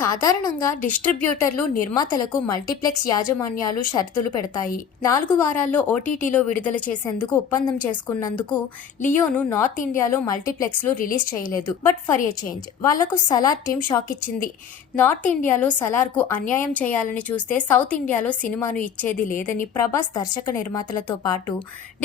సాధారణంగా డిస్ట్రిబ్యూటర్లు నిర్మాతలకు మల్టీప్లెక్స్ యాజమాన్యాలు షరతులు పెడతాయి. నాలుగు వారాల్లో ఓటీటీలో విడుదల చేసేందుకు ఒప్పందం చేసుకున్నందుకు లియోను నార్త్ ఇండియాలో మల్టీప్లెక్స్లు రిలీజ్ చేయలేదు. But for a change. వాళ్ళకు సలార్ టీం షాక్ ఇచ్చింది. నార్త్ ఇండియాలో సలార్కు అన్యాయం చేయాలని చూస్తే సౌత్ ఇండియాలో సినిమాను ఇచ్చేది లేదని ప్రభాస్ దర్శక నిర్మాతలతో పాటు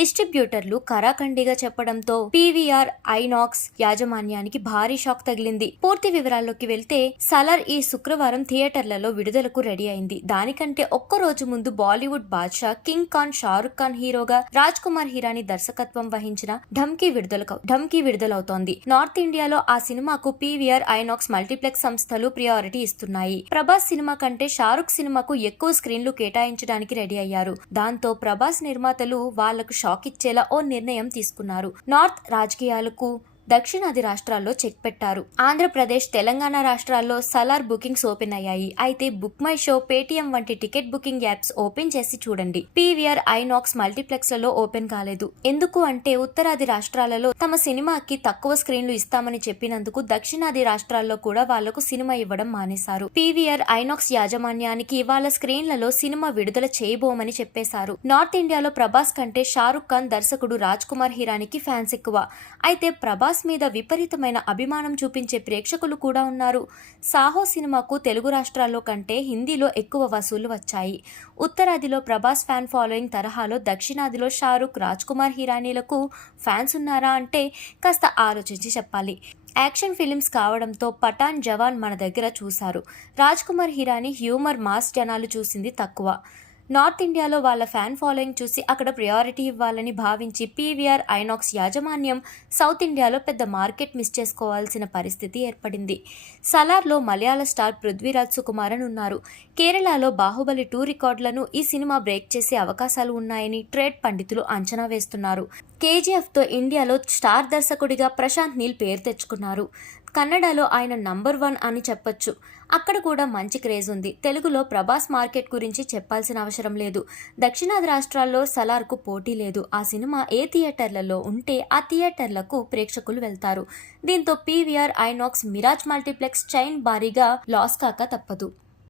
డిస్ట్రిబ్యూటర్లు కరాఖండిగా చెప్పడంతో పీవీఆర్ ఐనాక్స్ యాజమాన్యానికి భారీ షాక్ తగిలింది. పూర్తి వివరాల్లోకి వెళ్తే సలార్ ఈ శుక్రవారం థియేటర్లలో విడుదలకు రెడీ అయింది. దానికంటే ఒక్క రోజు ముందు బాలీవుడ్ బాద్షా కింగ్ ఖాన్ షారుఖ్ ఖాన్ హీరోగా రాజ్ కుమార్ హిరాని దర్శకత్వం వహించిన ఢమ్కీ విడుదల ఢమ్కీ విడుదలవుతోంది. నార్త్ ఇండియాలో ఆ సినిమాకు పీవీఆర్ ఐనాక్స్ మల్టీప్లెక్స్ సంస్థలు ప్రియారిటీ ఇస్తున్నాయి. ప్రభాస్ సినిమా కంటే షారుఖ్ సినిమాకు ఎక్కువ స్క్రీన్లు కేటాయించడానికి రెడీ అయ్యారు. దాంతో ప్రభాస్ నిర్మాతలు వాళ్ళకు షాక్ ఇచ్చేలా ఓ నిర్ణయం తీసుకున్నారు. నార్త్ రాజకీయాలకు దక్షిణాది రాష్ట్రాల్లో చెక్ పెట్టారు. ఆంధ్రప్రదేశ్ తెలంగాణ రాష్ట్రాల్లో సలార్ బుకింగ్స్ ఓపెన్ అయ్యాయి. అయితే బుక్ మై షో పేటీఎం వంటి టికెట్ బుకింగ్ యాప్స్ ఓపెన్ చేసి చూడండి. పీవీఆర్ ఐనాక్స్ మల్టీప్లెక్స్లలో ఓపెన్ కాలేదు. ఎందుకు అంటే ఉత్తరాది రాష్ట్రాలలో తమ సినిమాకి తక్కువ స్క్రీన్లు ఇస్తామని చెప్పినందుకు దక్షిణాది రాష్ట్రాల్లో కూడా వాళ్ళకు సినిమా ఇవ్వడం మానేశారు. పీవీఆర్ ఐనాక్స్ యాజమాన్యానికి వాళ్ళ స్క్రీన్లలో సినిమా విడుదల చేయబోమని చెప్పేశారు. నార్త్ ఇండియాలో ప్రభాస్ కంటే షారుఖ్ ఖాన్ దర్శకుడు రాజ్ కుమార్ హిరానికి ఫ్యాన్స్ ఎక్కువ. అయితే ప్రభాస్ మీద విపరీతమైన అభిమానం చూపించే ప్రేక్షకులు కూడా ఉన్నారు. సాహో సినిమాకు తెలుగు రాష్ట్రాల్లో కంటే హిందీలో ఎక్కువ వసూళ్ళు వచ్చాయి. ఉత్తరాదిలో ప్రభాస్ ఫ్యాన్ ఫాలోయింగ్ తరహాలో దక్షిణాదిలో షారుఖ్ రాజ్ కుమార్ హిరానీలకు ఫ్యాన్స్ ఉన్నారా అంటే కాస్త ఆలోచించి చెప్పాలి. యాక్షన్ ఫిలిమ్స్ కావడంతో పఠాన్ జవాన్ మన దగ్గర చూశారు. రాజ్ కుమార్ హిరానీ హ్యూమర్ మాస్ జనాలు చూసింది తక్కువ. నార్త్ ఇండియాలో వాళ్ళ ఫ్యాన్ ఫాలోయింగ్ చూసి అక్కడ ప్రయారిటీ ఇవ్వాలని భావించి పీవీఆర్ ఐనాక్స్ యాజమాన్యం సౌత్ ఇండియాలో పెద్ద మార్కెట్ మిస్ చేసుకోవాల్సిన పరిస్థితి ఏర్పడింది. సలార్లో మలయాళ స్టార్ పృథ్వీరాజ్ సుకుమారన్ ఉన్నారు. కేరళలో బాహుబలి టూ రికార్డులను ఈ సినిమా బ్రేక్ చేసే అవకాశాలు ఉన్నాయని ట్రేడ్ పండితులు అంచనా వేస్తున్నారు. కేజీఎఫ్తో ఇండియాలో స్టార్ దర్శకుడిగా ప్రశాంత్ నీల్ పేరు తెచ్చుకున్నారు. కన్నడలో ఆయన నంబర్ వన్ అని చెప్పొచ్చు. అక్కడ కూడా మంచి క్రేజ్ ఉంది. తెలుగులో ప్రభాస్ మార్కెట్ గురించి చెప్పాల్సిన అవసరం లేదు. దక్షిణాది రాష్ట్రాల్లో సలార్కు పోటీ లేదు. ఆ సినిమా ఏ థియేటర్లలో ఉంటే ఆ థియేటర్లకు ప్రేక్షకులు వెళ్తారు. దీంతో PVR INOX Miraj multiplex chain భారీగా లాస్ కాక తప్పదు.